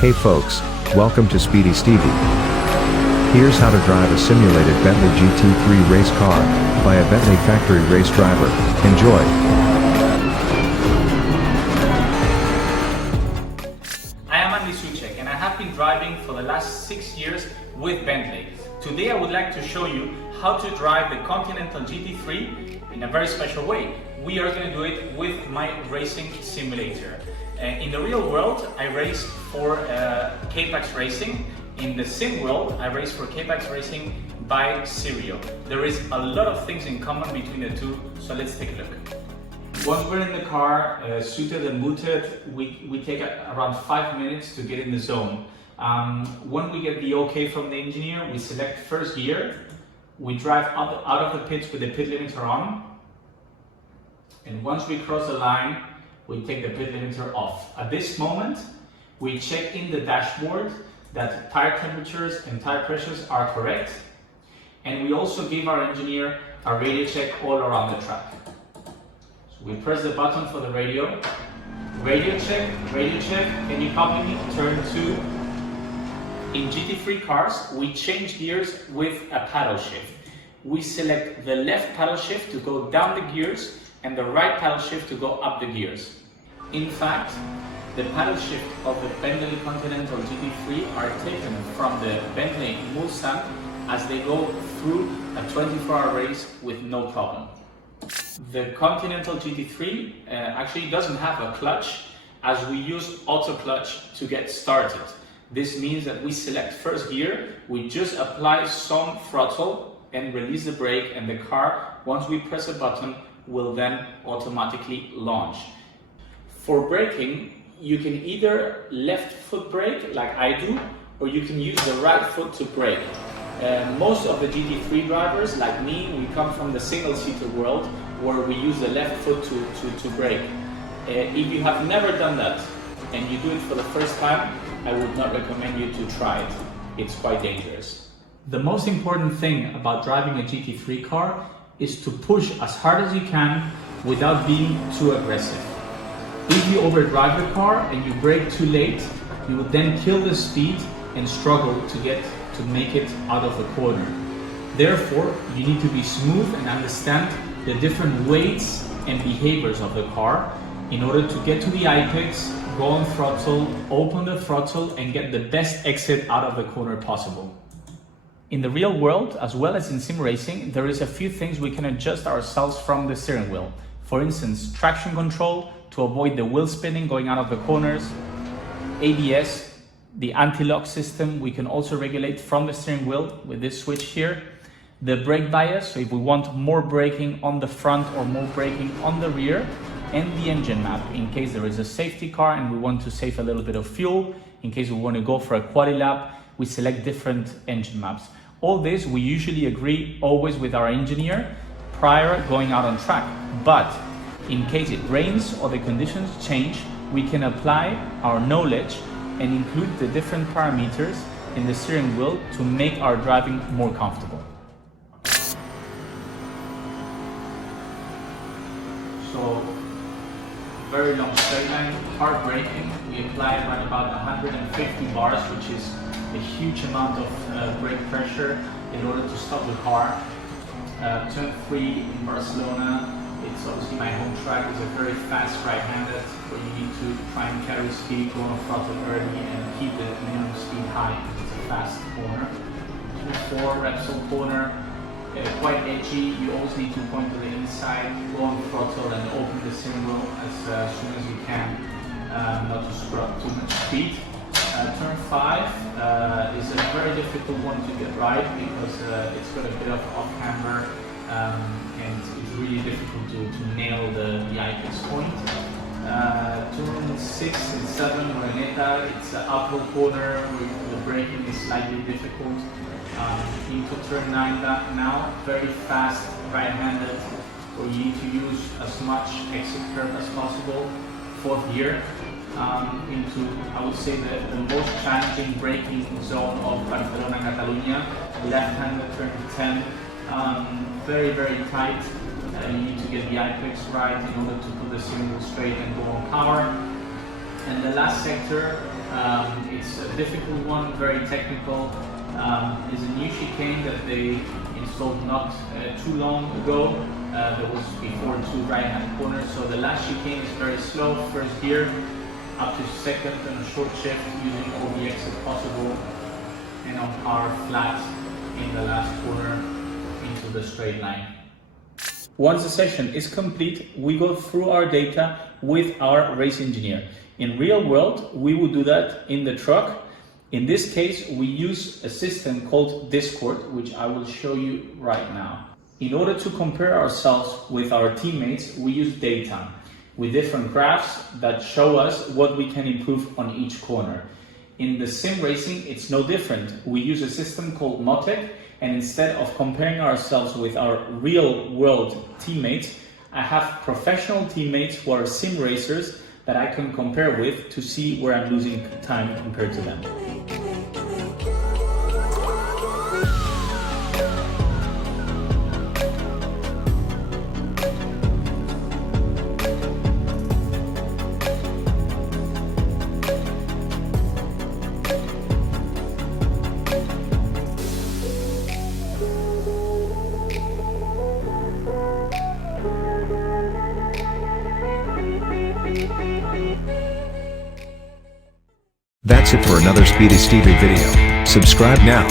Hey folks, welcome to Speedistevie. Here's how to drive a simulated Bentley GT3 race car by a Bentley factory race driver. Enjoy. I am Soucek and I have been driving for the last 6 years with Bentley. Today I would like to show you how to drive the Continental GT3 in a very special way. We are going to do it with my racing simulator. In the real world, I race for K-Pax Racing. In the sim world, I race for K-Pax Racing by Serial. There is a lot of things in common between the two, so let's take a look. Once we're in the car, suited and booted, we take around 5 minutes to get in the zone. When we get the okay from the engineer, we select first gear, we drive out of the pits with the pit limiter on, and once we cross the line, we take the pit limiter off. At this moment, we check in the dashboard that tire temperatures and tire pressures are correct, and we also give our engineer a radio check all around the track. So we press the button for the radio check, can you copy me? Turn 2. In GT3 cars, we change gears with a paddle shift. We select the left paddle shift to go down the gears and the right paddle shift to go up the gears. In fact, the paddle shift of the Bentley Continental GT3 are taken from the Bentley Mulsanne as they go through a 24-hour race with no problem. The Continental GT3 actually doesn't have a clutch, as we use auto clutch to get started. This means that we select first gear, we just apply some throttle and release the brake, and the car, once we press a button, will then automatically launch. For braking, you can either left foot brake like I do, or you can use the right foot to brake. Most of the GT3 drivers, like me, we come from the single-seater world where we use the left foot to brake. If you have never done that and you do it for the first time, I would not recommend you to try it. It's quite dangerous. The most important thing about driving a GT3 car is to push as hard as you can without being too aggressive. If you overdrive the car and you brake too late, you will then kill the speed and struggle to make it out of the corner. Therefore, you need to be smooth and understand the different weights and behaviors of the car in order to get to the apex, go on throttle, open the throttle, and get the best exit out of the corner possible. In the real world, as well as in sim racing, there is a few things we can adjust ourselves from the steering wheel. For instance, traction control to avoid the wheel spinning going out of the corners. ABS, the anti-lock system, we can also regulate from the steering wheel with this switch here. The brake bias, so if we want more braking on the front or more braking on the rear. And the engine map, in case there is a safety car and we want to save a little bit of fuel. In case we want to go for a quali lap, we select different engine maps. All this we usually agree always with our engineer prior going out on track. But in case it rains or the conditions change, we can apply our knowledge and include the different parameters in the steering wheel to make our driving more comfortable. So, very long straight line, hard braking. We apply right about 150 bars, which is a huge amount of brake pressure in order to stop the car. Turn 3 in Barcelona, it's obviously my home track, it's a very fast right-handed where you need to try and carry speed, go on throttle early and keep the minimum speed high because it's a fast corner. 2-4 Repsol corner, quite edgy, you always need to point to the inside, go on throttle and open the steering wheel as soon as you can, not to screw up too much speed. Turn 5 is a very difficult one to get right because it's got a bit of off-camber and it's really difficult to nail the apex point. Turn 6 and 7, Moreneta, it's an uphill corner where the braking is slightly difficult. Into turn 9 now, very fast right-handed where you need to use as much exit curve as possible. 4th gear. Into, I would say, the most challenging braking zone of Barcelona-Catalunya, left-handed turn 10, very, very tight. You need to get the apex right in order to put the steering wheel straight and go on power. And the last sector, It's a difficult one, very technical. It's a new chicane that they installed not too long ago. There was before 2 right-hand corners, so the last chicane is very slow. First gear up to second on a short shift using all the exit possible, and on power flat in the last corner into the straight line. Once the session is complete, we go through our data with our race engineer. In real world, we would do that in the truck. In this case, we use a system called Discord, which I will show you right now. In order to compare ourselves with our teammates, we use data with different graphs that show us what we can improve on each corner. In the sim racing, it's no different. We use a system called Soucek, and instead of comparing ourselves with our real world teammates, I have professional teammates who are sim racers that I can compare with to see where I'm losing time compared to them. That's it for another Speedistevie video. Subscribe now.